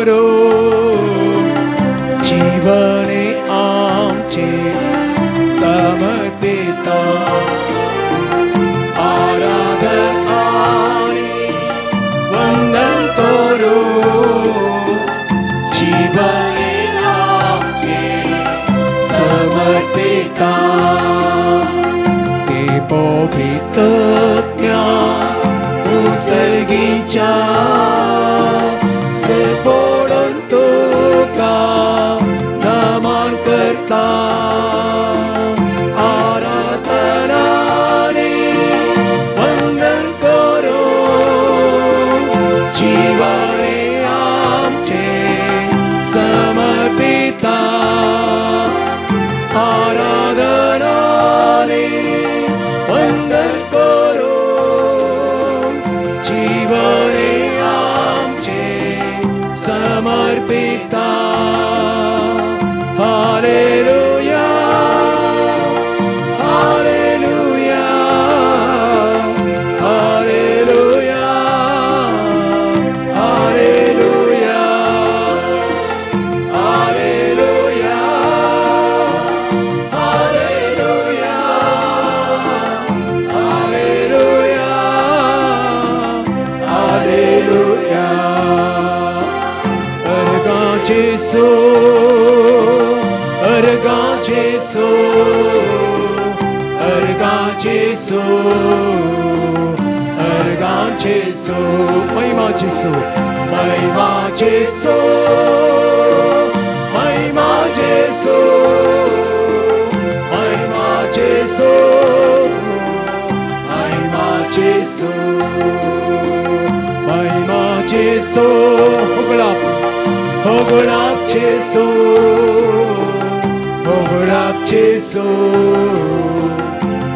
करो जीवने आमचे समर्पिता आराधन आणि वंदन करो जीवने आमचे समर्पिता हे पवित्रज्ञा सर्गीच्या से पडून तुका नमन करता आराधनाने वंदन करो जीवने आमचे समर्पिता आराधनाने वंदन करो जीवने आमचे समर्पिता hallelujah hallelujah hallelujah hallelujah hallelujah hallelujah hallelujah hallelujah अर्गा जेसू अर्गा जेसू अर्गा जेसू अर्गा जेसू महिमा जेसू महिमा जेसू महिमा जेसू महिमा जेसू महिमा जेसू महिमा जेसू होगळाप जेसू होगळाप जेसू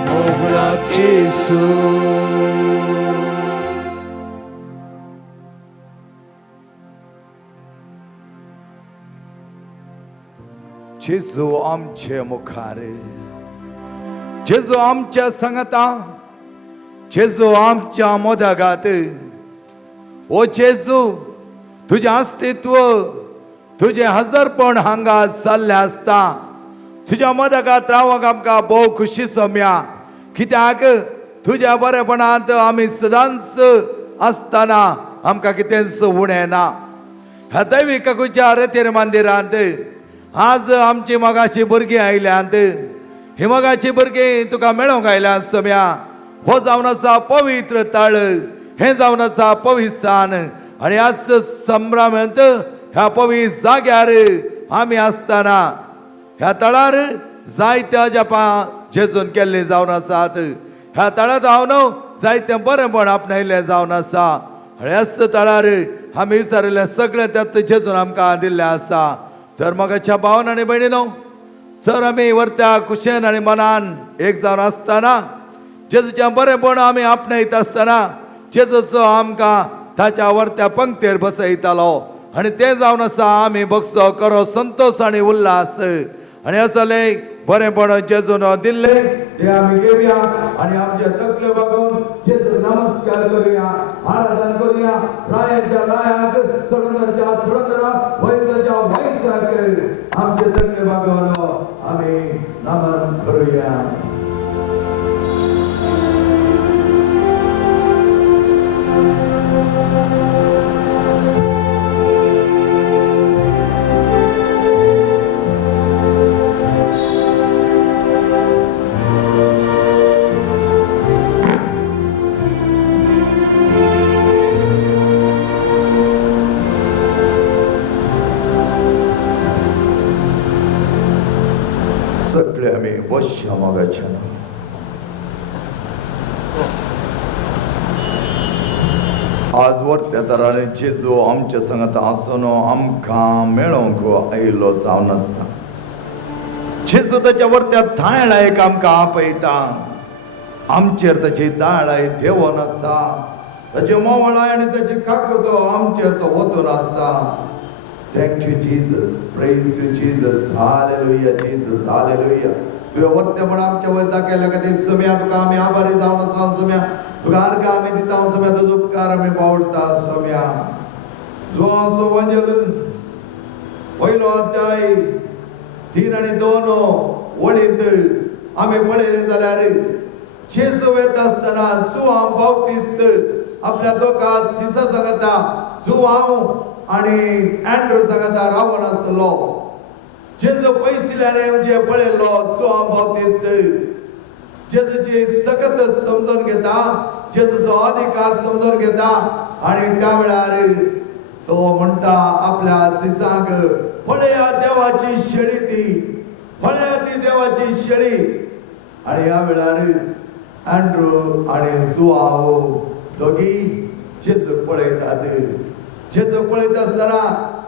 होगळाप जेसू जेजू आमचे मुखार जेजू आमच्या संगता जेजू आमच्या मोदगात ओ जेजू तुझे अस्तित्व तुझे हजरपण हांगा जाल्ले आसता तुझ्या मोदगात रावंक आमकां भोव खुशी सोम्या कित्याक तुझ्या बरेपणांत आमी सदांच आसतना आमकां कितेंच उणें ना ह्या दैविकाकुच्या रेतेर मंदिरांत आज आमची मोगाची भुरगीं आयल्यांत ही मोगाची भुरगीं तुका मेळोवंक आयल्यात सोम्या हो जावन आसा पवित्र तळ हे जावन आसा पवित्र स्थान आणि आज संभ्रमांत ह्या पवित्र जाग्यार आमी आसतना ह्या तळार जायत्या जपां जेजून केल्ली जावन आसात ह्या तळांत हांव न्हू जायतें बरेंपण आपणायलें जावन आसा ह्याच तळार आमी विचारिल्लें सगळें त्यात जेजून आमकां दिल्लें आसा तर मोगाच्या भावान आनी भयणीनो सर आमी वर्त्या कुशेन आनी मनान एक जावन आसतना जेजूचें बरेंपण आमी आपणायत आसतना जेजूचो आमकां ताच्या वर्त्या पंक्तेर बसयतालो आनी तें जावन आसा आमी भोगसो करो संतोष आनी उल्हास आनी असलें बरेंपण जेजून दिल्लें तें आमी घेवया आनी आमचे तकले वागोवन जेजूक नमस्कार करुया आराधन करुया रायाच्या रायाक सोडंदरच्या सोडंदरा वैसाच्या वैसाक आमचे तकले वागोवन आमी नमन करुया सगळे आमी बसया मोगाच्या आज वर्त्या तरांनी जेजू आमच्या संगत आसून आमकां मेळोवंक आयिल्लो जावन आसा जेजू ताच्या वर्त्या थायणायक आमकां आपयता आमचेर ताची दाळाय देवून आसा ताची मोवळाय आनी ताची काकुतो आमचेर तो वतून आसा Thank you, Jesus. Praise you, Jesus. Hallelujah, Jesus. Hallelujah. तुझ्या वर्तेपण आमच्या वयता केल्या खातीर सोम्या तुका आमी आभारी जावन आसा सोम्या तुका अर्घ आमी दिता सोम्या तुजो उपकार आमी पावडटा सोम्या जोआंचो वंजल पयलो अध्याय 3 आणि 2 वळीत आम्ही पळयले जाल्यार जेजू वेता आसतना जुआंव बाप्तिस्त आपल्या दोगां शिसा सांगता जुआंव आणि अँड्रू सांगता रावण आसलो जेजू पयसल्याने म्हणजे पळयलो जुआंव बाप्तिस्त जेजूची सकत समजून घेता जेजूचो अधिकार समजून घेता आणि त्या वेळार तो म्हणता आपल्या शिसांक पळया देवाची शेळी ती पळया ती देवाची शेळी आणि या वेळार अँड्रू आणि जुआंव दोगी जेजू पळयतात जेजू पळयत आसतना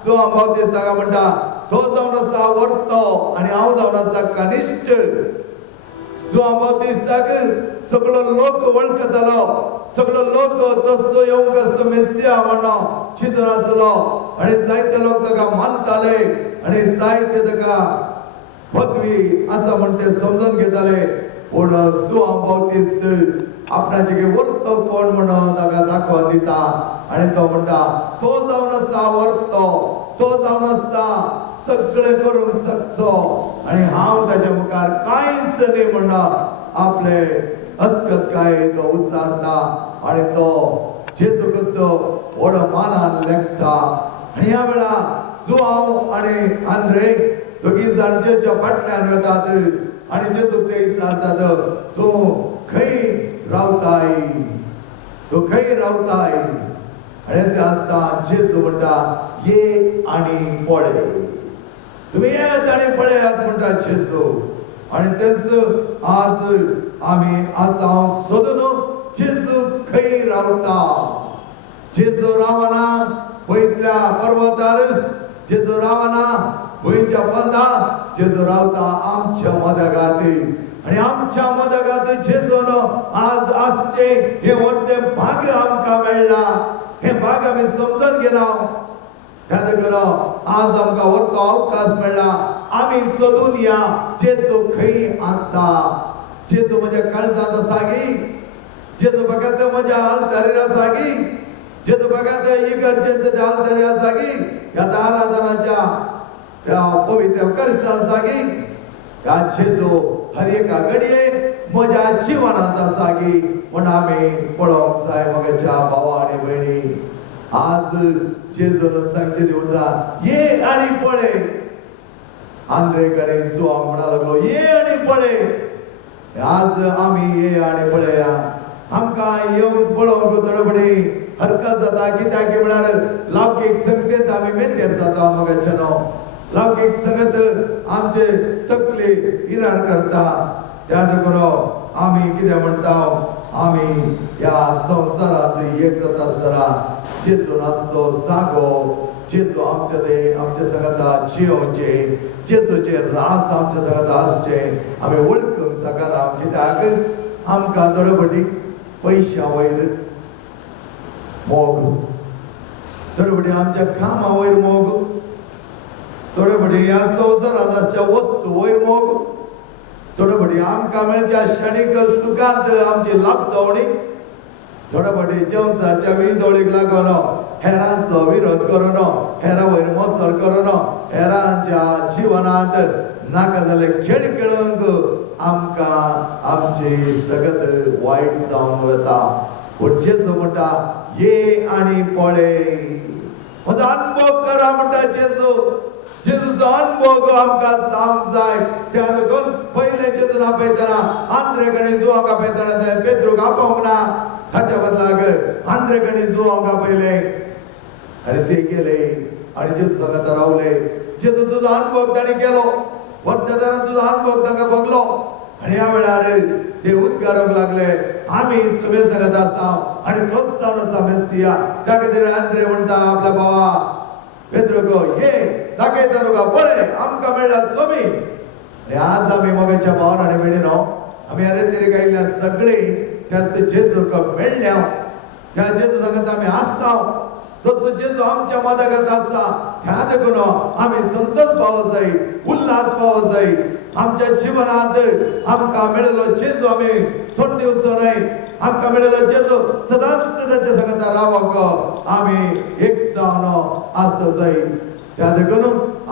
जुआंव बाप्तिस्ताक म्हणटा तो जावन आसा वर्तो आणि हांव जावन आसा कनिश्ट जुआंव बाप्तिस्ताक सगळो लोक वळखतालो सगळो लोक तसो येवंक असो मेसिया म्हणून चिंतून आसलो आणि जायते लोक ताका मानताले आणि जायते ताका पदवी आसा म्हण ते समजून घेताले पूण जुआंव बाप्तिस्त आपणाचे वर्तो कोण म्हणून ताका दाखोवन दिता आणि तो म्हणटा तो जावन आसा वर्तो तो जावन आसा सगळें करूंक शकचो आणि हांव ताच्या मुखार कांयच न्ही म्हणटा आपले अस्कत काय तो उसारता आणि तो जेजूक तो व्हड मानान लेखता आणि ह्या वेळा जुआंव आणि आंद्रे दोगी जाण जेजूच्या फाटल्यान वतात आणि जेजूक ते विचारतात तूं खंय रावताय तूं खंय रावताय आणि अशें आसता जेजू म्हणटा ये आणि पळय तुम्ही येयात आणि पळयात म्हणटा जेजू आणि तेच आज आम्ही आसा सोदून जेजू खंय रावता जेजू रावना पयसल्या पर्वतार जेजू रावना गोंयच्या पंदा जेजू रावता आमच्या मदगात आणि आमच्या मदगात जेजून आज आसचे हे व्हडले भाग्य आमकां मेळ्ळा हे भाग आमी समजून घेना याद करो आज आमकां व्हडलो अवकाश मेळ्ळा आमी सोदून या जेजू खंय आसा जेजू म्हज्या काळजांत आसा गी जेजू फकत म्हज्या आल्तारीर आसा गी जेजू फकत इगर्जेंत आल्तारी आसा गी ह्या आराधनाच्या त्या पवित्र eucharistan आसा गी ह्या जेजू हर एका घडये म्हज्या जिवनांत आसा गी म्हण आमी पळोवंक जाय मगेच्या भावा आनी भयणी आज जेजून सांगचे देवता ये आणि पळय आंद्रे कडेन जुआंव म्हणा लागलो ये आणि पळय आज आमी ये आणि पळया आमकां येवन पळोवंक तडबडी हरकत जाता कित्याक म्हळ्यार लौकीक संगतेंत आमी मेतेर जाता मगेच्यानो लौकीक संगत आमचे तकले इराण करता याद करो आमी कितें म्हणटा आमी ह्या संवसारांत एक जाता आसतना जेजू आसचो जागो जेजू आमच्या संगता जियोवचे जेजूचे रास आमच्या संगता आसचे आमी वळखूंक शकना कित्याक आमकां तडबडी पयशां वयर मोग तडबडी आमच्या कामा वयर मोग तडबडी ह्या संवसारांत आसच्या वस्तू वयर मोग तडबडी आमकां मेळच्या क्षणीक सुखांत आमची लाभदवणी थोडे जेवसाच्या विदोळीक लागून हेरांचो विरोध करून हेरां वयर मोसर करून हेरांच्या जिवनांत नाका जाले खेळ खेळूंक आमकां आमची सगत वायट जावंक वता पूण जेजू म्हणटा ये आणि पळय म्हजो अनुभव करा म्हणटा जेजू जेजूचो अनुभव आमकां जावंक जाय त्या लागून पयले जेजून आपयतना आंद्रे कडेन जुआंव आपयतना पेद्रूक आपोवंक ना ताच्या बदलाक आंद्रे कडेन जुआंव आपयले आनी ते गेले आनी जेजू सांगता रावले जेजू तुजो अनुभव ताणें केलो वर्तदारान तुजो अनुभव तांकां भोगलो आनी ह्या वेळार ते उद्गारूंक लागले आमी सुबे सांगता आसा आनी तोच जावन आसा मेसिया त्या खातीर आंद्रे म्हणटा आपल्या भावा पेद्रूक ये दाखयता तुका पळय आमकां मेळ्ळा सोमी आनी आज आमी मोगाच्या भावान आनी भयणीनो आमी ह्या रेतीर आयिल्ल्या सगळी त्याच जेजूक मेळ्ळ्या त्या जेजू सांगता आमी आसा तोच जेजू आमच्या मदगांत आसा ह्या देखून आमी संतोष पावो जाय उल्हास पावो जाय आमच्या जिवनांत आमकां मेळिल्लो जेजू आमी सोड दिवचो न्हय आमकां मेळिल्लो जेजू सदांच ताच्या सांगता रावोंक आमी एक जावन असं जाईल त्या देखून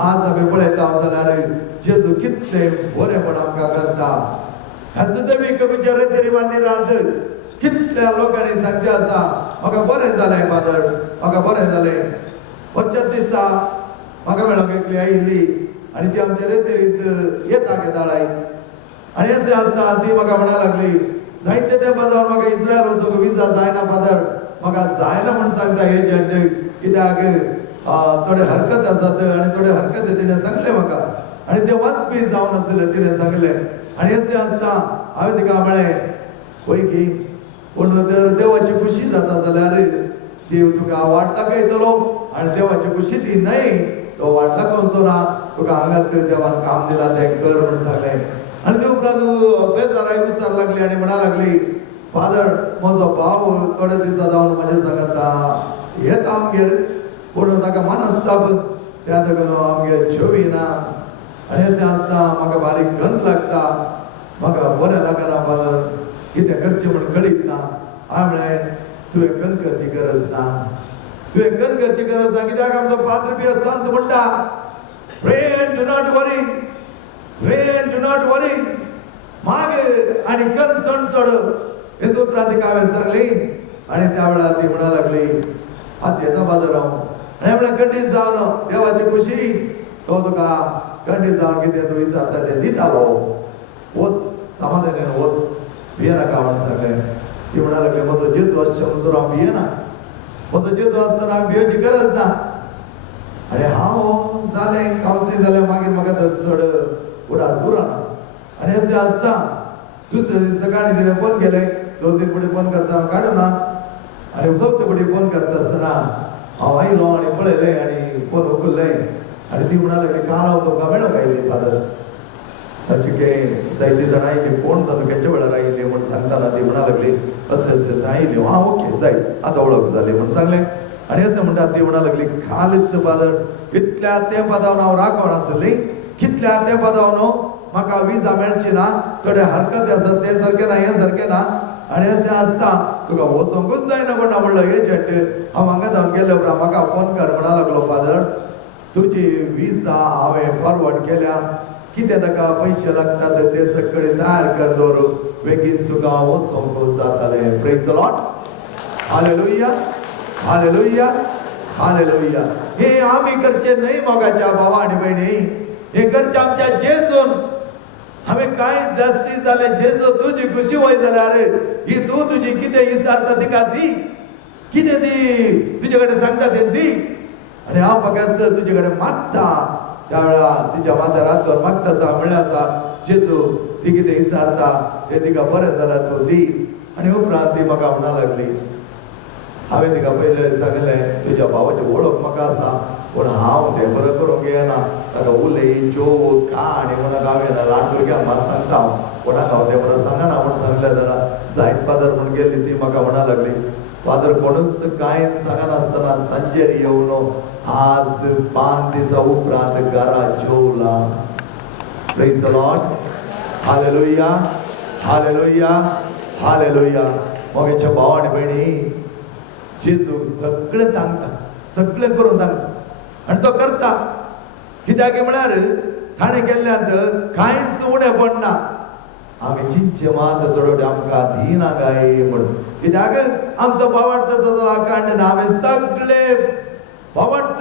आज आम्ही पळयता जाल्यार जेजू कितले बरेपण आमकां करता. हें देवीक बिचारे तरी बांदी रात कितल्या लोकांनी सांगचे आसा म्हाका बरें जालें फादर, म्हाका बरें जालें. वचच्या दिसा म्हाका मेळोंक एकली आयिल्ली आनी ती आमचे रेतेरीत येता घेताळाय आनी अशें आसता ती म्हाका म्हणा लागली जायते तेंपा जावन म्हाका इस्रायल वचूंक विजा जायना फादर, म्हाका जायना म्हूण सांगता एजंट, कित्याक थोडे हरकत आसात आनी थोडे हरकत तिणें सांगलें म्हाका आनी ते वचपी जावन आसलें तिणें सांगलें. आनी अशें आसता हांवें तिका म्हळें पळय की पूण जर देवाची खुशी जाता जाल्यार देव तुका वाडटा येतलो आनी देवाची खुशी ती न्हय तो वाडटा खंयचो ना, तुका हांगात देवान काम दिलां तें कर म्हूण सांगलें. आनी ते उपरांत बेजाराय विचार लागली आनी म्हणा लागली फादर म्हजो भाव थोडे दिसा जावन म्हाजे सांगता येता आमगेर पूण ताका मनस्ताप त्या देखून आमगेर जेविना आनी अशें आसता म्हाका बारीक गंध लागता, म्हाका बरें लागना फादर, कितें करचें म्हूण कळीत ना. हांवें म्हळें तुवें गंध करची गरज ना, तुवें गंध करची गरज ना, कित्याक आमचो पाद्र बी सांत म्हणटा प्रे एंड डू नॉट वरी, प्रे एंड डू नॉट वरी, माग आनी कन्सर्न सोड हे सूत्रां तिका हांवें सांगली. आनी त्या वेळार ती म्हणा लागली आतां येता फादर हांव. आनी म्हळें खंडीत जावन देवाची खुशी तो तुका खंडीत जावन कितें तूं विचारता तें दितालो, वच समाधानान वच, भियेनाका म्हूण सांगलें. ती म्हणा लागली म्हजो जेजू आसच्या म्हणून हांव भियेना, म्हजो जेजू आसतना हांव भियेवची गरज ना. आनी हांव जालें कावन्सिलींग जालें मागीर म्हाका चड उडास उरना. आनी अशें आसता दुसरे दीस सकाळीं तिणें फोन केलें, 2-3 फावटी फोन करता हांव काडूना आनी चवथे फावटी फोन करता आसतना हांव आयलो आनी पळयलें आनी फोन उखल्लें आनी ती म्हणा लागली काल हांव तुमकां मेळोंक आयिल्ली फादर. ताची जायतीं जाणां आयिल्लीं कोण तातूं खंयच्या वेळार आयिल्लीं म्हूण सांगतना ती म्हणा लागली अशें अशें आयिल्ली. हां ओके जाय आतां वळख जाली म्हूण सांगलें. आनी अशें म्हणटा ती म्हणा लागली कालच फादर कितल्या तेंपा जावन हांव राखोन आसली, कितल्या तेंपा जावन म्हाका विजा मेळची ना, थोडे हरकत आसात ते सारकें ना, हें सारकें ना. आनी अशें आसता तुका वचोंकूच जायना कोणा म्हणलो एजंट. हांव हांगा जावन गेले उपरांत म्हाका फोन कर म्हणा लागलो फादर तुजी विजा हांवें फॉरवर्ड केल्या, कितें ताका पयशे लागतात ते सगळे तयार कर दवर, बेगीन तुका वचोंक जातालें. Praise the Lord, hallelujah, hallelujah, hallelujah. हे आमी करचें न्हय मोगाच्या भावा आनी भयणी, हे करचें आमच्या जेजून. हांवें कांय जास्ती जालें जेजू तुजी खुशी वय जाल्यार ही तूं तुजी कितें विचारता तिका दी, कितें दी तुजे कडेन सांगता तें दी. आनी हांव फकत तुजे कडेन मागता त्या वेळार तिच्या माथ्यार हात दवर मागता आसा म्हणलें आसा जेजू ती कितें विचारता तें तिका बरें जाल्यार तूं दी. आनी उपरांत ती म्हाका म्हणा लागली हांवें तिका पयलें सांगलें तुज्या भावाची वळख म्हाका आसा पूण हांव तें बरें करूंक येना, ताका उलय जेव काणी म्हणून हांवें ल्हान भुरग्यांक मात सांगता हांव कोणाक हांव तें बरें सांगना म्हूण सांगलें जाल्यार जायत फादर म्हूण गेली ती म्हाका म्हणा लागली फादर कोणूच कांय सांगनासतना सांजेर येवन आज 5 दिसा उपरांत घरा जेवला. Praise the Lord, hallelujah, hallelujah, hallelujah. मोगेच्या भाव आनी भयणी जेजूक सगळें सांगता, सगळें करून सांगता आनी तो करता. कित्याक म्हळ्यार ताणें केल्ल्यांत कांयच उणें पडना. आमी चिंतचे मात थोडे आमकां दिना काय म्हणून, कित्याक आमचो भावार्थ कांड ना. आमी सगळे भावार्थ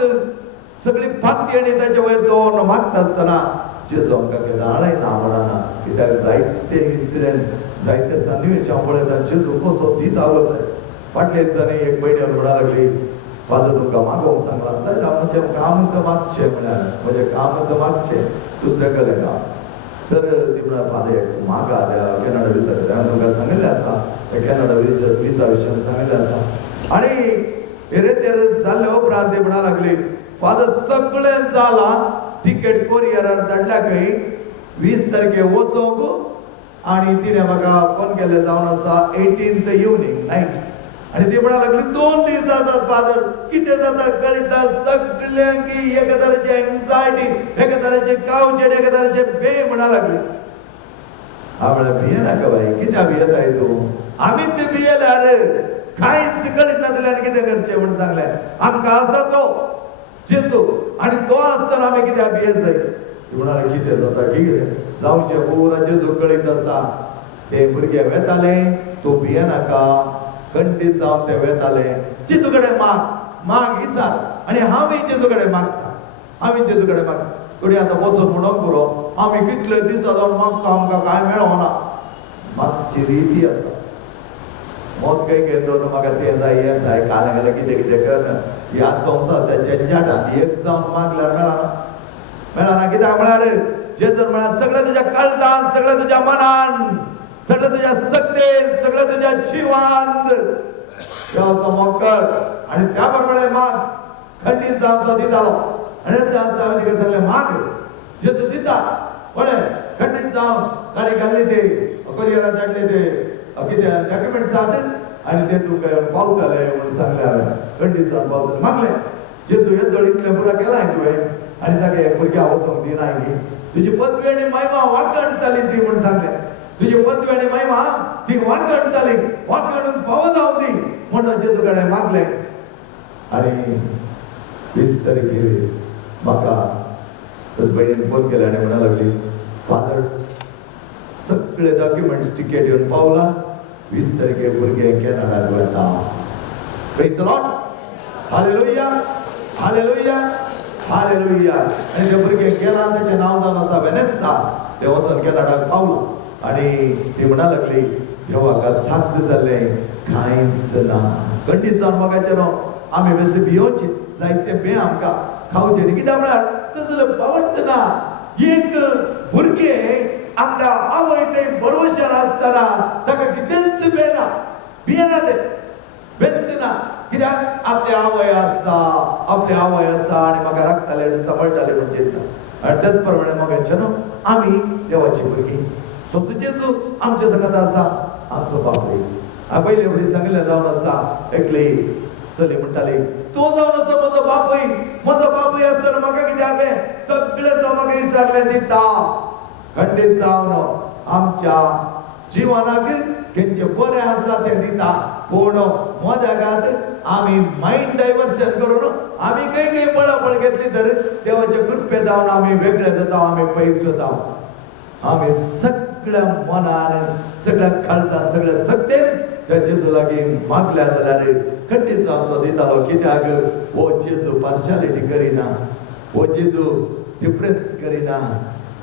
सगळी फांती आनी ताचे वयर दवरून मागता आसतना जेजू आमकां केन्ना आळयना म्हणना. कित्याक जायते इन्सिडेंट जायते सन्निवेश हांव पळयता जेजू कसो दिता वता. फाटले दिसांनी एक भयणी म्हणा लागली फादर तुमकां मागोवंक सांगला. म्हणजे काम तर मागचें म्हळ्यार म्हजें काम तर मागचें दुसरें केलें काम. तर ती म्हळ्यार फादर मागा कॅनडा विजा खातीर हांवें तुमकां सांगिल्लें आसा त्या कॅनडा विजा विशयान सांगिल्लें आसा. आनी हेरेतेर जाल्ले उपरांत ती म्हणा लागली फादर सगळें जालां, टिकेट कोरियरार धाडल्याकय 20 तारखेक वचोंक. आनी तिणें म्हाका फोन केल्लें जावन आसा 18th इवनिंग नायट. आनी ती म्हणा लागली 2 दीस आसात फादर, कितें जाता कळिता सगळ्यांक एका तरेची एन्जायटी, एका तरेची कावचेड, एका तरेचे बे म्हणा लागली. हांव म्हळें भियेनाका बाई, कित्याक भियेताय तूं? आमीच भियेल्यार कांयच कळीत नासल्यार कितें करचें म्हूण सांगलें. आमकां आसा तो जेजू आणि तो असताना आम्ही कित्याक भियेत जाय ती म्हणाले कितें जाता कितें जावचे पुरा जेजू कळीत आसा ते भुरगे वेताले तो भियेनाका खंडीत जावन ते वेताले जेजू कडेन माग विचार आणि हांवूय जेजू कडेन मागता हांवें जेजू कडेन मागता थोडी आतां बसून म्हणोंक पुरो आमी कितले दीस जावन मागता आमकां कांय मेळोना मागची रीती आसा मग काही घेतो म्हाका तें जाय हें जाय काल गेलें कितें कितें कर ह्या संवसाराच्या झंझाटान एक जावन मागल्यार मेळना कित्याक म्हळ्यार जेजून म्हळ्यार सगळें तुज्या काळजान सगळें तुज्या मनान सगळें तुज्या सत्तेन सगळें तुज्या जिवान देवाचो मोग कर आनी त्या प्रमाणे माग खंडीत जावन तो दितालो आनी हांवें तिका सांगलें माग जेजू दिता पळय खंडीत जावन गाडी घाल्ली ते कोरियरान धाडले ते कितें डॉक्युमेंट जात आनी ते तुमकां पावतले म्हूण सांगलें हांवें खंडीत जावन पावतले मागलें जेजू येदोळ इतलें पुरो केलां तुवें आनी ताका एक भुरग्याक वचोंक दिनाय न्ही तुजी पदवी आनी महिमा वांकणटाली ती म्हूण सांगलें तुजी पदवी आनी महिमा ती वांकणटाली वांकणून फावो जावं दी म्हणून जेजू कडेन मागलें आनी 20 तारखेर म्हाका तेच भयणीन फोन केला आनी म्हणूंक लागली फादर सगळे डॉक्युमेंट्स टिकेट येवन पावला 20 तारखेर भुरगे कॅनडाक वता praise the Lord hallelujah hallelujah hallelujah आनी ते भुरगे गेला तेचें नांव जावन आसा वेनेसा ते वचून कॅनडाक पावला आनी ती म्हणूंक लागली देवाक साध्य जाल्लें कांयच ना खंडीत जावन मोगाचें न्हू आमी बेश्टे भियोवचे जायते बे आमकां खावचे न्ही कित्याक म्हळ्यार तसलें पावतना एक भुरगें आपल्या आवय ते भरवशार आसतना ताका कितेंच भियेना भियेना ते भेतना कित्याक आपली आवय आसा आनी म्हाका राखताले आनी सांबाळटाले म्हूण चिंतता आनी तेच प्रमाणे मोगाचें न्हू आमी देवाची भुरगीं तसो जेजू आमच्या संगत आसा आमचो बापूय हांवें पयले फुडें सांगलें जावन आसा एकली चली म्हणटाली तो जावन आसा म्हजो बापूय आसतना म्हाका कितें हांवें सगळें तो म्हाका विचारलें दिता खंडीत जावन आमच्या जिवनाक खंयचें बरें आसा तें दिता पूण मोदगात आमी मायंड डायवर्शन करून आमी खंय पळपळ घेतली तर देवाचे कृपे जावन आमी वेगळे जाता आमी पयस जाता आमी सगळ्या मनान सगळ्या काळजान सगळ्या सत्तेन त्या जेजू लागीं मागल्या जाल्यार खंडीत जावन तो दितालो कित्याक हो जेजू पार्शालिटी करिना हो जेजू डिफरन्स करिना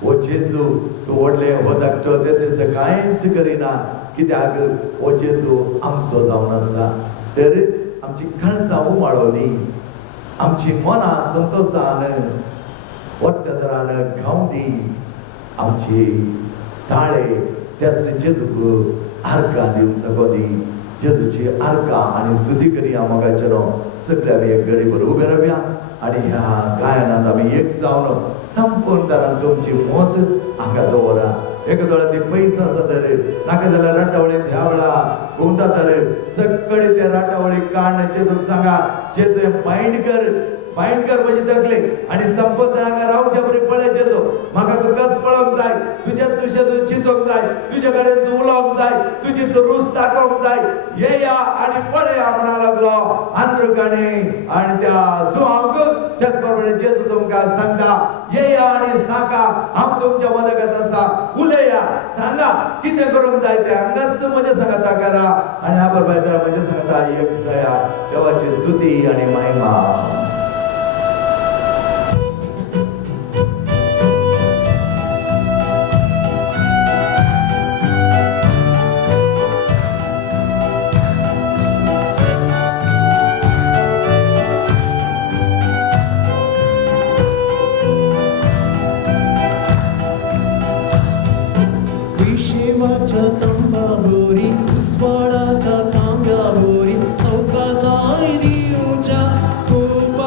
हो जेजू तूं व्हडले हो धाकटो तशेंच कांयच करिना कित्याक हो जेजू आमचो जावन आसा तर आमची काळजां उमाळोवनी आमची मनां संतोशान वत्तरान गावदी आमची स्थाळे त्याच जेजूक आर्गां दिवंक सकोली जेजूची आर्गां आनी स्तुती करिया मोगाचें सगळे आमी एक घडीभर उबे रावया आनी ह्या गायनांत आमी एक जावन संपूर्ण तरान तुमची मत हांगा दवरा एका दोळ्यान ती पयस आसा तर नाका जाल्यार राटावळी ह्या वेळा घुंवता तर सगळे त्या राटावळीक काण जेजूक सांगा जेजू मायंड कर म्हणजे तकले आनी संपत हांगा रावचे बरी पळय जेजू म्हाका तुकाच पळोवंक जाय तुजेच विशय चिंतूंक जाय तुजे कडेन उलोवंक जाय तुजी रूच दाखोवंक जाय येया आनी पळया म्हणा लागलो आंध्रकाणी आनी त्या सुहांक त्याच प्रमाणे जेजू तुमकां सांगता येया आनी सांगा हांव तुमच्या मदत आसा उलया सांगा कितें करूंक जाय तें हांगाच म्हज्या सांगता करा आनी ह्या बरोबर म्हज्या सांगता एक जया देवाची स्तुती आनी महिमा विशेवाच्या तंबावरी कुसवाडाच्या तांब्यावरी चौका जाय दिवच्या खूप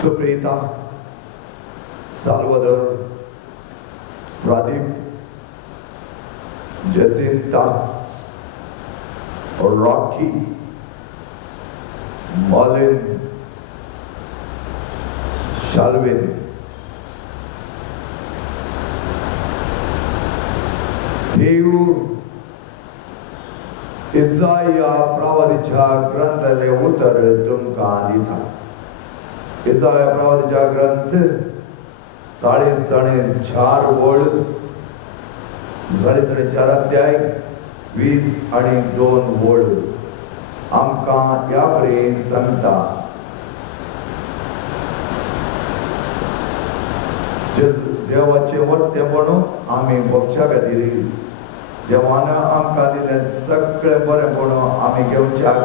सुप्रीता, साल्वादोर, प्रदीप, जसिंता और रॉकी, मॉलिन, शाल्विन, देव इसाया प्रवादीच्या ग्रंथाले उत्तर तुमका दिता. इसाया प्रवादीच्या ग्रंथ 4:4 वळ 4:4 अध्याय 20 आणि 2 वळ आमका या प्रे सांगता. देवाचे वर्ते म्हणून आम्ही बघच्या खातीर देवान आमकां दिलें सगळें बरें म्हणून आमी घेवच्याक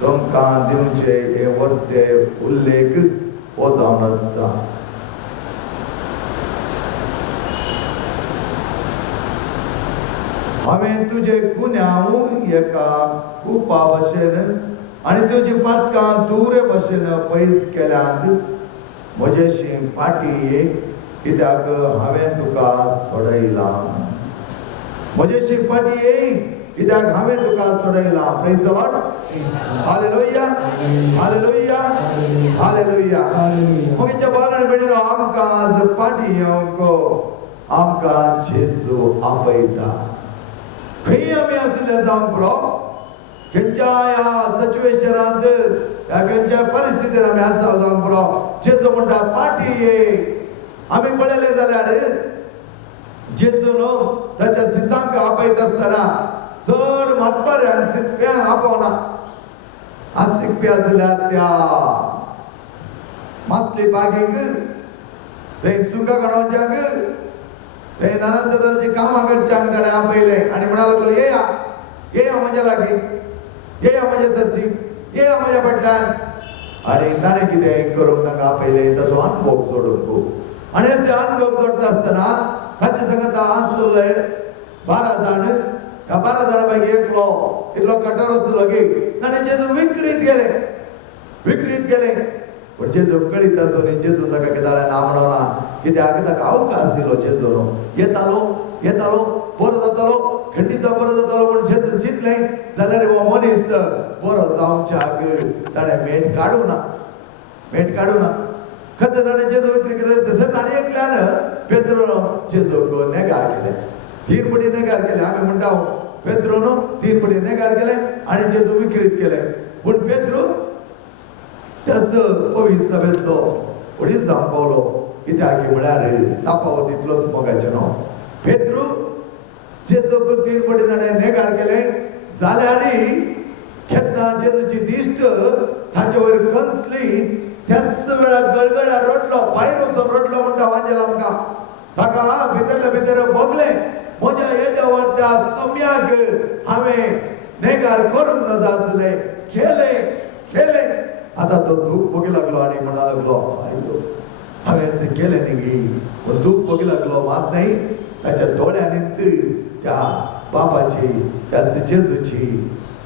तुमकां दिवचे हे वर्ते उल्लेख हो जावन आसा. हांवें तुजे गुन्यांव एका कुपा भशेन आनी तुजी पातकां दुरे भशेन पयस केल्यांत म्हजेशी फाटी कित्याक हांवें तुका सोडयलां. म्हजेशी फाटी कित्याक हांवें तुका सोडयलां. Praise the Lord. Hallelujah, hallelujah, hallelujah. मुगेच्या बाळान बेडीनो आमकां आज फाटी येवंक आमकां जेजू आपयता. खंय आमी आसले जावं पुरो खंयच्या ह्या सिच्युएशनांत खंयच्या परिस्थितीन आमी आसा जावं पुरो जेजू म्हणटा फाटी ये. आमी पळयलें जाल्यार जेजून ताच्या शिसांक आपयत आसतना चड मातबाऱ्यान शिकप्यांक आपोवना. आज शिकपी आसल्यार त्या मासली बागेक थंय सुका काडोवच्यांक थंय नाना तरेची कामां करच्यांक ताणें आपयलें आनी म्हणूंक लागलो येया येया म्हज्या लागीं, येया म्हज्या सरशी, येया म्हज्या फाटल्यान. आनी ताणें कितें करूंक तांकां आपयलें ताचो अनुभव सोडूंक. आनी अशें अनुभव जोडटा आसतना ताचे संगत आसले 12 जाण. ह्या 12 जाणां पैकी एकलो इतलो कठोर आसलो की ताणें जेजू विकृत केलें. पूण जेजू कळीत आसून जेजू ताका कितें ना म्हणना कित्याक ताका अवकाश दिलो. जेजून येतालो बरो जातालो, खंडीचो बरो जातालो. पूण जेजू चिंतलें जाल्यार हो मनीस बरो जावच्याक ताणें मेट काडूना. कसं ताणें जेजू विक्री केलें तशेंच आनी एकल्यान पेद्रोन जेजूक नेगार केलें. 3 फावटी नेगार केलें. आमी म्हणटा पेद्रोन 3 फावटी नेगार केलें आनी जेजू विकृत केलें. पूण पेद्रो त्याच पवित्र सभेचो वडील जावन पावलो. कित्याक म्हळ्यार नापावो तितलोच मोगाचें न्हू. पेद्रो जेजूक 3 फावटी ताणें नेगार केलें जाल्यार केन्ना जेजूची दिश्ट ताचे वयर कसली त्याच वेळार गळगळ्या रडलो, भायर वचून रडलो म्हणटा वांजेल आमकां. ताका भितरले भितर बगलें म्हज्या हेज्या वर्त्या सोम्याक हांवें नेगार करूंक नजा आसलें, केलें. आतां तो दूख भोगी लागलो आनी म्हणा लागलो हांवें अशें केलें न्ही गी. पूण दूख भोगी लागलो मात न्ही ताच्या दोळ्यांनीत त्या बापाची त्याच जेजूची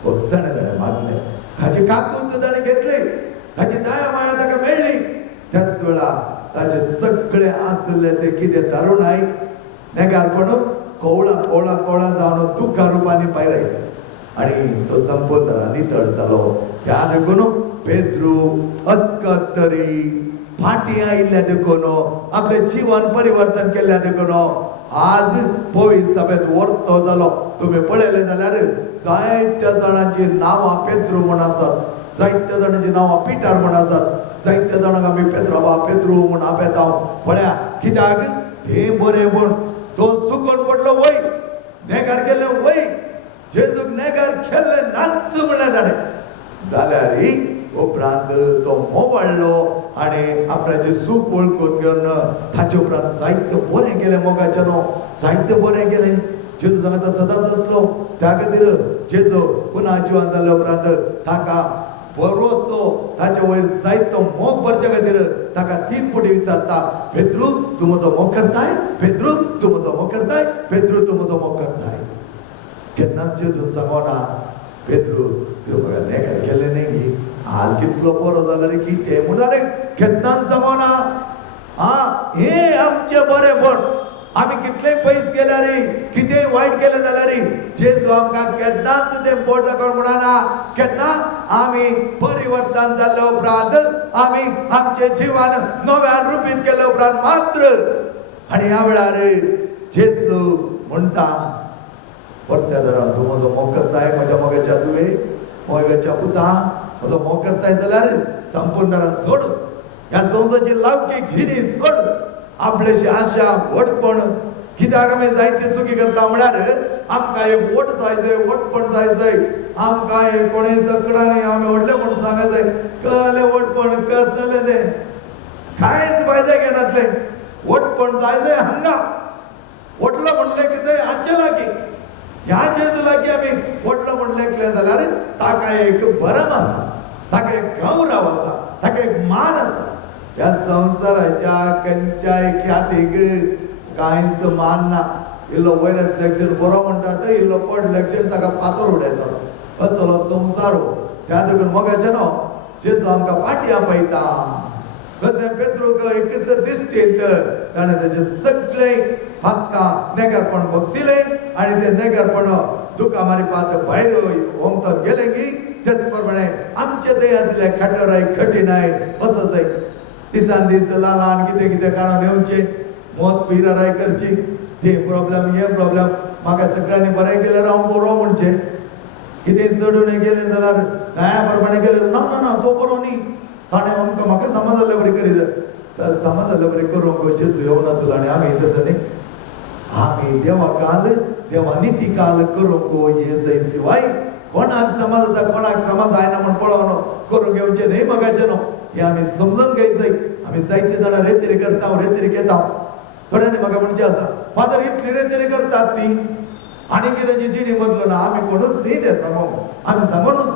वखसण ताणें मागलें. हाची काकूत ताणें घेतली, ताची दया माया ताका मेळ्ळी. त्याच वेळार ताचे सगळे आसले ते कितें तरुणाई नेगार करून कोवळा जावन दुखा रुपांनी भायर आयले आनी तो संपूर्ण नितळ जालो. त्या देखून पेद्रू अस्कत तरी फाटी आयिल्ल्या देखून आपलें जीवन परिवर्तन केल्ल्या देखून आज पवित्र सभेत वर्तो जालो. तुमी पळयलें जाल्यार जायत्या जाणांची नांवां पेद्रू म्हूण आसात, जायत्या जाणांची नांवां पिटर म्हूण आसात, जायत्या जाणांक आमी पेद्रू म्हूण आपयता. पळया कित्याक तें बरें म्हूण तो सुकून पडलो वय, नेगार केल्लें वय, जेजूक नेगार केल्लें नाच म्हणलें ताणें. जाल्यार उपरांत तो मोवाळ्ळो आनी आपणाचें सूख वळखून घेवन ताचे उपरांत जायतें बरें केलें मोगाचें न्हू, जायतें बरें केलें. जेजू सांगता सदांच आसलो. त्या खातीर जेजो पुन्हा जिवन जाल्ल्या उपरांत ताका बरोसो ताचे वयर जायतो मोग भरचे खातीर ताका 3 फावटी विचारता, पेद्रू तूं म्हजो मोग करताय, पेद्रू तूं म्हजो मोग करताय, पेद्रू तूं म्हजो मोग करताय. केन्नाच जेजून सांगोना, पेद्रू तुवें म्हाका नेकार केलें न्ही गी, आज कितलो बरो जालो रे कितें म्हणून रे केन्नाच सांगोना. हे आमचें बरेंपण, आमी कितलेय पयस गेल्यार कितेंय वायट केलें जाल्यार जेजू आमकां केन्नाच तें पोट दाखोवन म्हणना. केन्ना आमी परिवर्तन जाल्ल्या उपरांत आमी आमचें जिवन नव्यान रुपीत केल्ल्या उपरांत मात्र आनी ह्या वेळार जेजू म्हणटा, परत्या दारान तूं म्हजो मोग करताय, म्हज्या मोगाच्या तुवें मोगाच्या पुता म्हजो मोग करताय जाल्यार संपूर्ण दारान सोड, ह्या संवसाराची लौकीक जिणीस सोड, आपलेशी आशा वटपण. कित्याक आमी जायते चुकी करता म्हळ्यार आमकां एक वट जाय जाय, वटपण जाय जाय, आमकां एक कोणें सकडांनी आमी व्हडलें म्हणून सांगत जाय, कसलें वटपण, कसलें तें कांयच फायदे घेनातलें. वटपण जाय जाय हांगा, वटलो म्हणलें कितें हांचे लागीं, ह्या जेजू लागीं आमी वटलो म्हणलें जाल्यार ताका एक भरम आसा, ताका एक गौरव आसा, ताका एक मान आसा. ह्या संवसाराच्या खंयच्याय ख्यातीक कांयच मान ना. इल्लो वयर लक्षण बरो म्हणटात, इल्लो पड लक्षण ताका पातळ उडयतलो, असलो संवसार. त्या देखून मोगाचें न्हू, जेजू आमकां फाटी आपयता. कशें पेद्रूक एकच दिश्टींत ताणें ताचें सगळें हक्कां नेगारपण बक्षिलें आनी तें नेगारपण दुकां मारपाक भायर ओमतो गेलें की तेच प्रमाणे आमचें तें असलें खटराय खटिनाय वचत जाय. दिसान दीस ल्हान कितें कितें काडून येवचें, मोत पिराराय करची, ते प्रॉब्लेम हे प्रॉब्लेम, म्हाका सगळ्यांनी बरें केल्यार हांव बरो म्हणचें. कितें चडून गेलें जाल्यार दया प्रमाणे गेलें, ना ना ना तो बरो न्ही, ताणें आमकां म्हाका समज जाल्यार बरी करी जाय. तर समज जाल्यार बरी करूंक जेजू येवना तुला आनी आमी तसो न्ही. आमी देवाकाल देवा निती काल करूंक ये जाय शिवाय कोणाक समज जाता कोणाक समज जायना म्हण पळोवन करूंक येवचें न्ही. मोगाचें न्हू, हे आमी समजून घेवचें. आमी जायते जाणां रेतेरी करता, रेतेरी घेता. थोड्यांनी म्हाका म्हणचें आसा, फादर इतली रेतेरी करतात ती आनी कितें जिणी बदलो ना. आमी कोणूच न्ही तें सांगोंक, आमी सांगोनूच,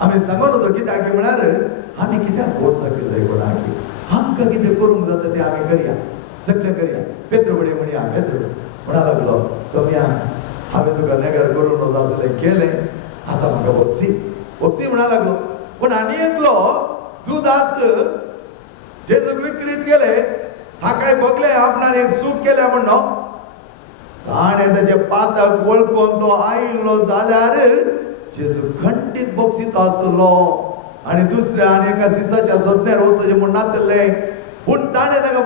आमी सांगोनूच. कित्याक म्हळ्यार आमी कित्याक वोट सारकें जाय कोणाक, आमकां कितें करूंक जाता तें आमी करया, सगळें करया. पेद्रू बडी म्हणया, पेद्रू म्हणा लागलो, सौम्या हांवें तुका नेगार करून आसलें केलें, आतां म्हाका बक्षी बक्षी म्हणा लागलो. पूण आनी एकलो जुदास जेजूक विक्रीत गेले, ताकाय बगले आपणान एक सूट केल्या म्हणो. ताणें ताचे पाताक वळखून तो आयिल्लो जाल्यार जेजू खंडीत बक्षीत आसलो आनी दुसऱ्या आनी एका सिसाच्या सदनेर वचचें म्हूण नातलें. पूण ताणें ताका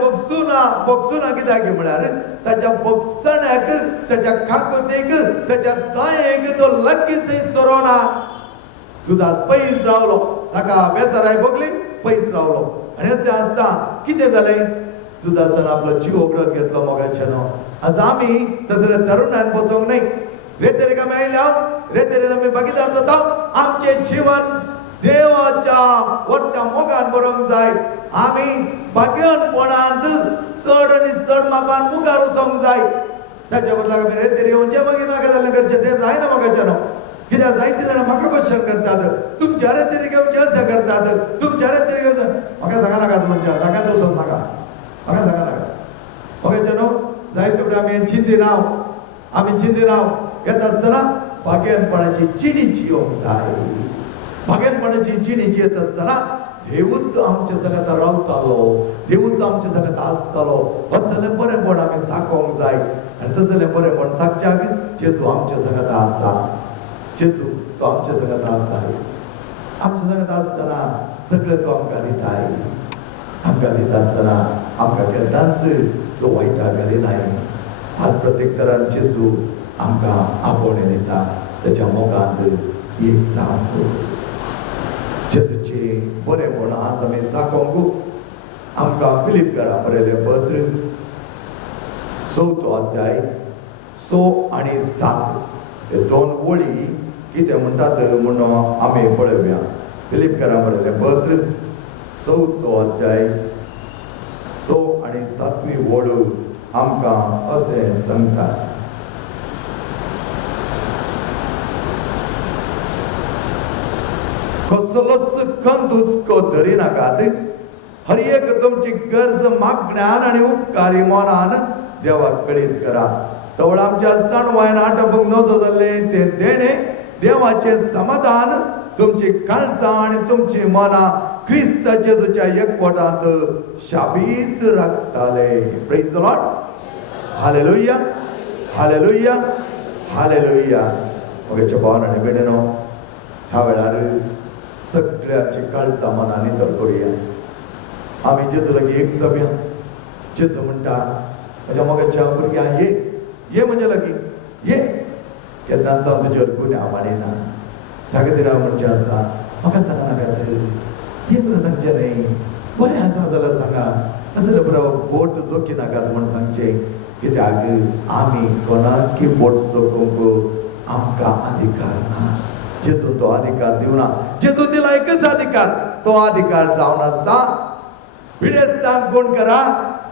बक्षुना कित्याक म्हळ्यार ताच्या बक्षण्याक, ताच्या काकुतीक, ताच्या दयेक तो लगीच सरोना. सुदास पयस रावलो, ताका बेजाराय बगली, पयस रावलो. आनी अशें आसता कितें जालें, सुदासान आपलो जीव ओगडत घेतलो. मोगाचें न्हू, आज आमी तसले तरुणान बसोंक न्ही. रेतेरीक आमी आयल्या, रेतेरीन आमी भागीदार जाता. आमचें जिवन देवाच्या व्हडल्या मोगान बरोवंक जाय. आमी भाग्यवानपणांत चड आनी चड मापान मुखार वचोंक जाय. ताच्या बदलाक आमी रेतेरी येवन जें मागीर नाका जाल्लें करचें तें जायना. मोगाचें न्हू, कित्याक जायते जाणां म्हाका क्वेश्चन करतात, तुमच्या रेतेरीक येवचें अशें करतात, तुमच्या रेतेरीक येवचें. म्हाका सांगा नाकात म्हणच्या, नाका वचून सांगा, म्हाका सांगा नाका. मोगाचें न्हू, जायते कडेन आमी चिंती राव येता आसतना भाग्यवानपणाची जिणीची येवंक जाय. भाग्यवानपणाची जिणीची येता आसतना देवूच आमचे संगत रावतालो, देवूच आमचे संगत आसतालो. असलें बरेंपण आमी साकोंक जाय. आनी तसलें बरेंपण सागच्याक जेजू आमचे संगत आसा. जेजू तो आमचे संगत आसा. आमचे संगत आसतना सगळें तो आमकां दिताय. आमकां दिता आसतना आमकां केन्नाच तो वायटाक घालिनाय. आज प्रत्येक तरान जेजू आमकां आपोवणें दिता. त्याच्या मोगांत एक सांग जेजूचे बरेंपण आज आमी साकोंक आमकां फिलिपकारां बरयलें पत्र 6 अध्याय 6 आनी 7 हे 2 वळी कितें म्हणटात म्हणून आमी पळोवया. फिलिपकारां बरयलें पत्र 6 अध्याय 6 आनी 7वी वळ आमकां अशें सांगता. कसलोच कंत हुस्को धरिनाकात. हर एक तुमची गरज मागण्यान आणि उपकारी मोनान देवाक कळीत करा. तवळ आमच्या सण वायनाट नजो जाल्ले ते देणे देवाचे समाधान तुमची काळजां आणि तुमची मना ख्रिस्त जेजूच्या एकवटांत शाबीत राखताले. Praise the Lord. Hallelujah, hallelujah, hallelujah. मगेच्या भावान आनी भयणीनो, ह्या वेळार सगळे आमची काळजां मनांनी तर करुया. आमी जेजू लागीं एक सभ्या. जेजू म्हणटा म्हज्या मोगाच्या भुरग्यां ये म्हज्या लागीं ये. केन्नाच हांव तुजेर गुन्यांव मारिना. ह्या खातीर हांव म्हणचें आसा, म्हाका सांगनाकात, ये म्हणून सांगचें न्ही. बरें आसा जाल्यार सांगा, नाजाल्यार बरो बोट जोकी नाकात म्हूण सांगचें. कित्याक आमी कोणाकी बोट जोखूंक आमकां अधिकार ना. जेजू तो अधिकार दिवना. जेजू दिला एकच अधिकार, तो अधिकार जावन आसा पिडेस्तांक गुण करा,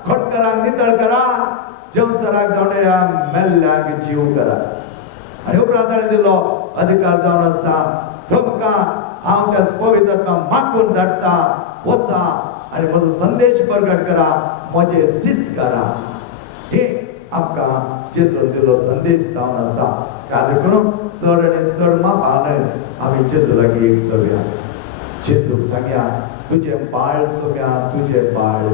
खोटकारांक नितळ करा, जेवसराक जोड्याक मेल्ल्यांक जीव करा. आनी उपरांत ताणें दिलो अधिकार जावन आसा तुमकां हांव त्या पवित्र आत्मा मागून धाडटा, वचा आनी म्हजो संदेश प्रगट करा, म्हजे सीस करा. हे आमकां जेजून दिलो संदेश जावन आसा. काय करून चड आनी चड मापान आमी जेजू लागीं एक सवया. जेजूक सांगया, तुझे बाळ सोम्या, तुझे बाळ.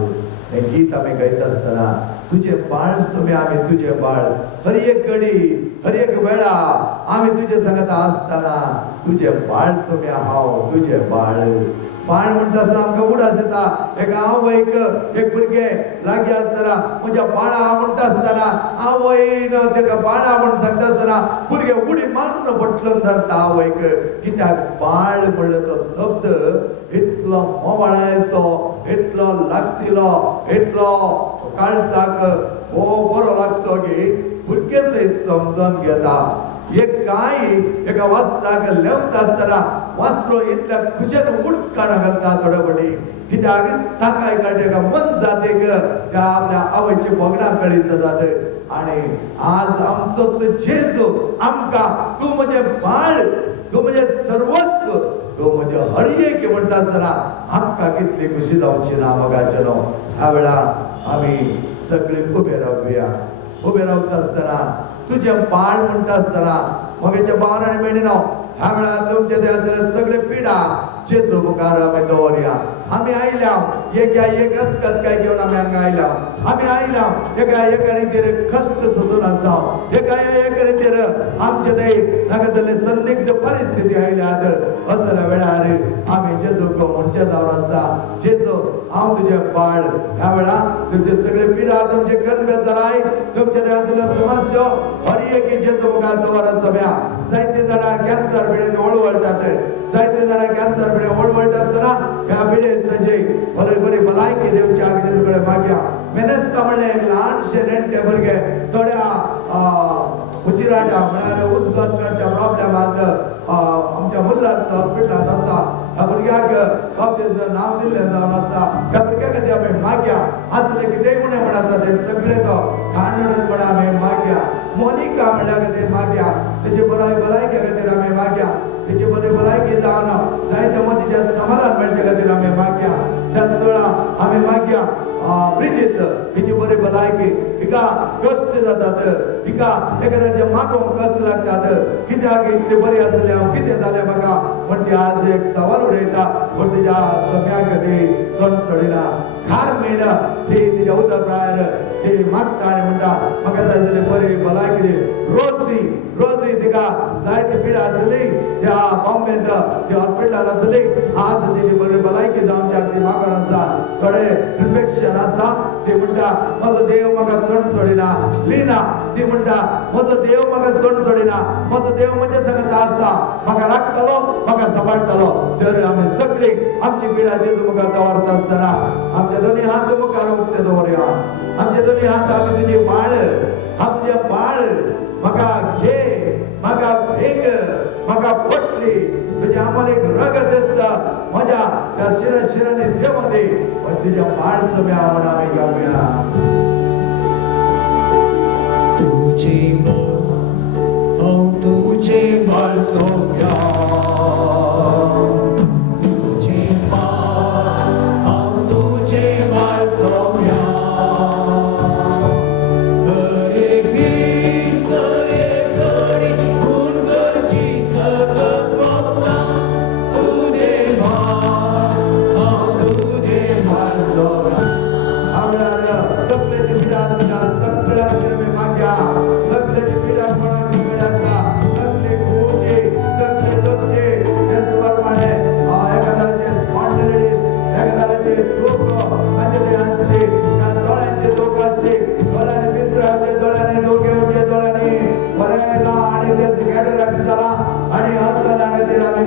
हे गीत आमी गायता आसतना तुझे बाळ सोम्या, आमी तुझे बाळ. हर एक घडी, हर एक वेळा आमी तुजे सांगता आसतना तुझे बाळ सोम्या, हांव तुझे बाळ. बाळ म्हणटा आसतना आमकां उडास येता. एका आवयक एक भुरगें लागीं आसतना म्हज्या बाळा म्हणटा आसतना आवयन तेका बाळा म्हूण सांगता आसतना भुरगें उडी मारून बटलून धरता आवयक. कित्याक बाळ म्हणलो तो शब्द इतलो मोवाळायचो, इतलो लागशिलो, इतलो काळजाक बरो लागचो की भुरगें सयत समजून घेता. एक गाय एका वासराक लेवता आसतना वासरो इतल्या खुशेन उडकाणा घालता थोडे फावटी. कित्याक ताका एका मन जातेक त्या आपल्या आवयची बोगडां कळीत जातात. आनी आज आमचो तो जेजू आमकां तूं म्हजें बाळ, तूं म्हजें सर्वस्व, तूं म्हजें हर एक म्हणटा आसतना आमकां कितली खुशी जावची ना मोगाचें न्हू. ह्या वेळार आमी सगळीं उबे रावया. उबे रावता आसतना तुजें बाळ म्हणटा आसतना मोगाच्या भावान आनी भयणीनो, ह्या वेळार तुमचे ते आसले सगळे पिडा जेजू मुखार आमी दवरया. आमी आयल्या एक अस्कतकाय घेवन आमी हांगा आयल्या. आमी आयल्या एका रितीर कश्ट सोसून आसा. एका रितीर आमचे ते नाका जाल्ले संदिग्ध परिस्थिती आयल्यात. असल्या वेळार आमी जेजूक म्हणचे जावन आसा, जेजू हांव तुजें बाळ. ह्या वेळार तुमचे सगळे पिडा, तुमचे गरबे जालाय, तुमचे ते आसले समस्या हर एक जेजू मुखार दवरा सभ्या. जायते जाणां कॅन्सर पिडेन वळवळटात. जायते जाणां कॅन्सर पिडेन वळवळटा आसतना ह्या पिडेन सजे बरी भलायकी देवच्या जेजू कडेन मागया. मेनेस्ता म्हणलें एक ल्हानशें नेणटे भुरगें थोड्या उशिराटा म्हळ्यार उजगासच्या प्रॉब्लेमांत आमच्या मुल्लार हॉस्पिटलांत आसा. ह्या भुरग्याक बाबतींत नांव दिल्लें जावन आसा. ह्या भुरग्या खातीर आमी मागया. आसलें कितेंय म्हण आसा ते सगळे तो काणून म्हण आमी मागया. मोनिका म्हणल्या खातीर मागया. तेजी भलायके खातीर आमी मागया. तेजी बरी भलायकी जावन जायते मतीचें समाधान मेळचे खातीर आमी मागया. त्या सुळा आमी मागया. ब्रिजीत हिची बरी भलायकी. हिका कश्ट जातात, हिका एखाद्याचे मागोवंक कश्ट लागतात. कित्याक इतली बरी आसली, हांव कितें जालें म्हाका म्हण ती आज एक सवाल उडयता. पूण तिच्या सम्याक ती सणसडीना. खार मेळना ती तिच्या उदक ती मागता आनी म्हणटा म्हाका जाय जाल्यार बरी भलायकी दी. रोजी तिका जायती पिडा आसली, त्या बॉम्बेंत ती हॉस्पिटलांत आसली. आज तिची बरी भलायकी जावच्याक ती मागोन आसा. थोडे इन्फेक्शन आसा. ती म्हणटा म्हजो देव म्हाका सणसडीना. लिना ती म्हणटा म्हजो देव म्हाका सणसडीना. म्हजो देव म्हजे सांगता आसा, म्हाका राखतलो, म्हाका सांबाळटलो. तर आमी सगळी आमची पिडा जेजू मुखार दवरता आसतना आमचे दोनी हात मुखार उक्ते दवरया. आमचे दोनी हात आमी तुजी बाळ, आमचे बाळ, म्हाका घे, म्हाका भेग, म्हाका पटली. तुझे आम्हाला एक रगत आसा म्हज्या त्या शिरांनी देव दे. पण तुझ्या बाळ सम्या म्हण आमी गावया. तुझे हांव तुझे बाळ सोम्या,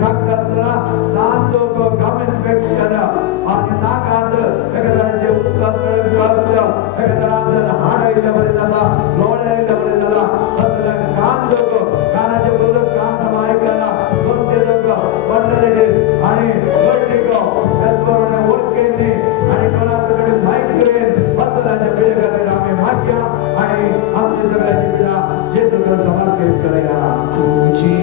मागत असताना नांदोक गम इन्फेक्शन आणि नाकात एखाद्याचे उत्साह कळत एखाद्याला हाड इला बरे झाला लोळ्या इला बरे झाला असलं कान दोक कानाचे बोलत कान समाय करणा कोणते दोक मंडळी आणि वर्णिक त्याचबरोबर ओळखेने आणि कोणाकडे मायग्रेन असल्याच्या पिढ्याकडे आम्ही माग्या आणि आमची सगळ्याची पिढा जे सगळं समर्पित करूया तुझी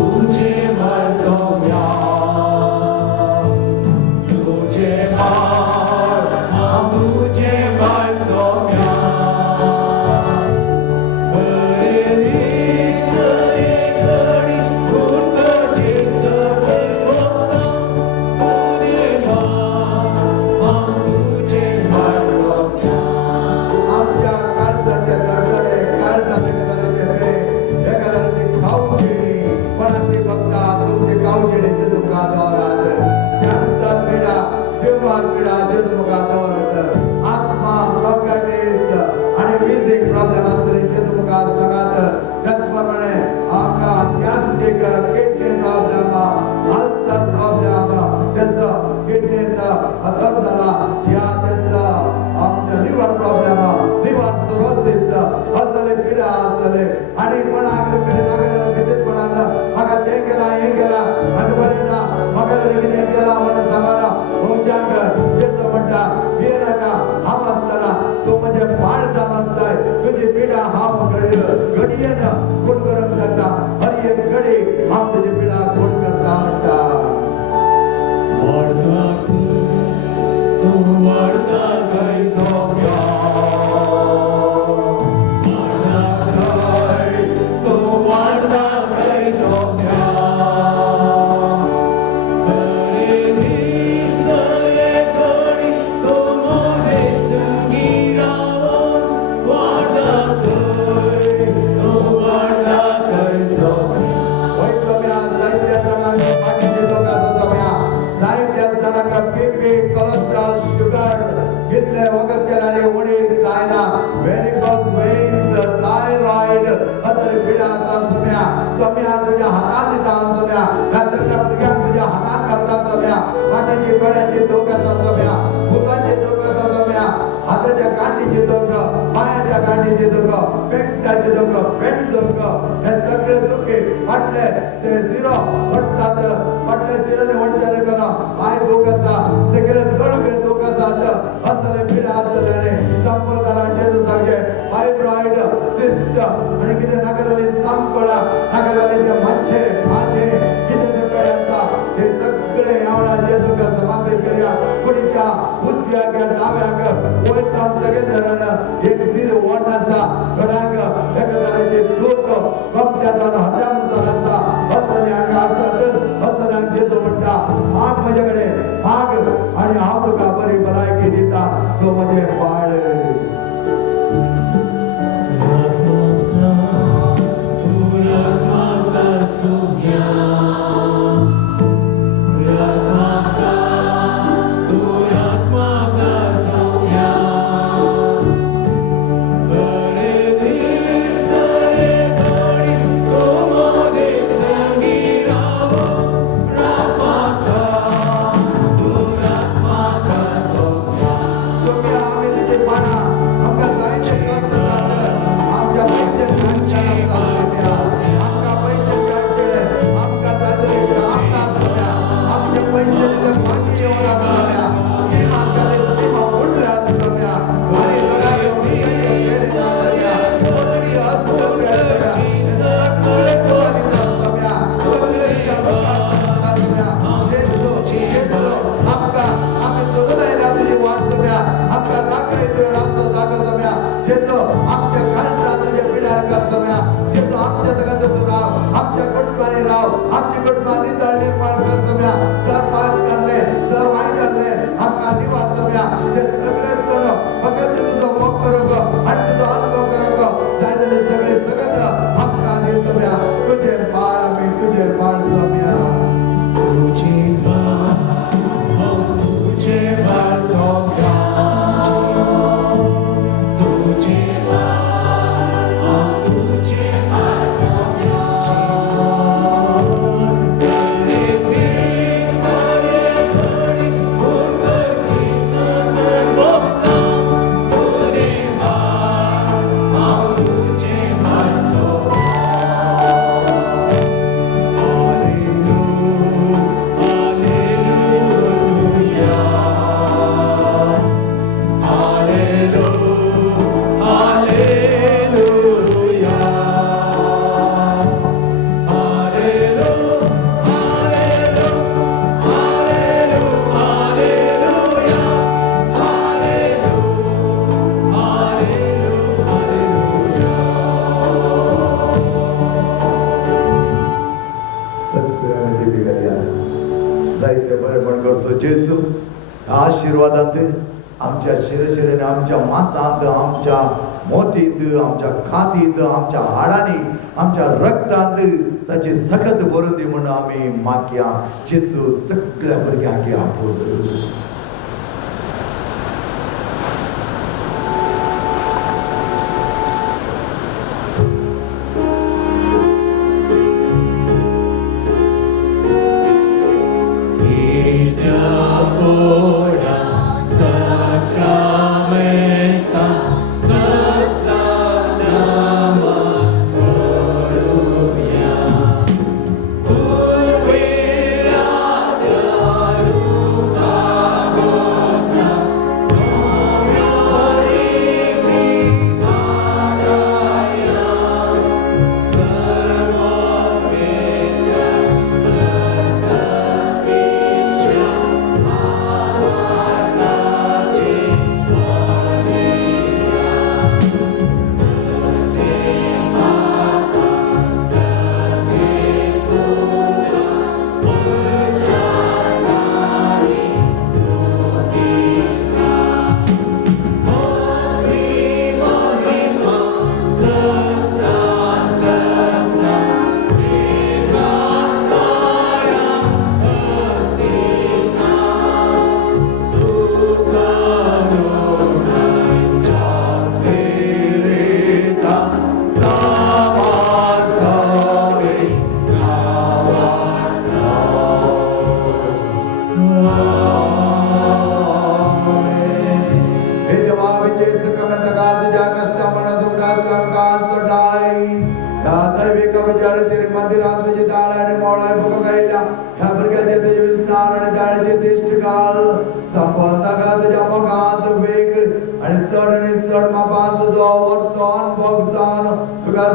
तुझे मार सौम्या तुझे मार सौम्या आमच्या काळजाचे गडगडे काळजाचे गडगडे एखाद्याची खाऊची कोणाची बघता तुमची खाऊची ते तुमका दौरात कॅन्सर पिढा किंवा पिढा जे तुमका दौरात आस्मा ब्रॉन्कायटिस आणि ब्रीथिंग प्रॉब्लेम असले जे तुमका सगळ्यात त्याचप्रमाणे आमका gastric kidney problem ulcer problem त्याचं किडनीचा अतर झाला या त्याचं आमच्या लिव्हर प्रॉब्लेम लिव्हर सिरोसिस असले पिढा असले आणि कोणाकडे पिढे नागेला किती कोणाला मग ते गेला हे गेला मग बरेना मग किती गेला म्हणून सांगायला तुमच्याक जेचं म्हणता हे नका हा असताना तो म्हणजे बाळ समस्या आहे तुझी पिढा हा घडीयन कोण करून जाता हर एक घडी हा तुझी पिढा कोण करता म्हणता वाढता गई सौम्या वाढता गई सौम्या तो मुझे संगी रावण वाढता गई सौम्या वै सौम्या साहित्य सणांच्या पाठीचे दोघांचा सौम्या साहित्य सणांका बीपी कोलेस्ट्रॉल शुगर घेतले वगत केल्याने उडी सायना व्हेरिकोज वेन्स थायरॉइड असले पिढाचा सौम्या सौम्या तुझ्या हातात दिता सौम्या या सगळ्या पिढ्यांक तुझ्या हातात घालता सौम्या पाठीची कड्याची दोघांचा सौम्या भुजाची दोघांचा सौम्या हाताच्या कांडीची दोघं पायाच्या कांडीची दोघं पेटाचे दोघं पेट दोघं हे सगळे दुखे वाटले ते झिरो वाटतात वाटले झिरोने वाटले करा पाय दोघांचा सगळे तळवे दोघांचा असले पिढा असल्याने संपदाला जेजू सांगे फायब्रॉइड सिस्ट आणि किती नाकादाली संपळा नाकादाली ते माझे किती सगळ्यांचा हे सगळे आवडा जेजू का समर्पित करूया पुढच्या उजव्या डाव्या वैतान सगळे जण एक सिर वाटाचा गडाग एखाद्याचे दूध कपट्याचा हजारांचा रसा असल्या आकाशात असल्या जेजू म्हणता माग माझ्याकडे माग आणि हा तुका बरी भलायकी देता तो म्हणजे बाळ सगळ्यामध्ये बिघडल्या साहित्य बरे पण करसो जेसू आशीर्वादात आमच्या शिरशिरेने आमच्या मासात आमच्या मोतीत आमच्या खातीत आमच्या हाडांनी आमच्या रक्तात ताची सखत भरून दी म्हणून आम्ही मागया जेसू सगळ्या भुरग्यांक आपोल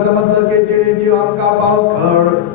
समज के चिड़ी जी आमका पाव खड़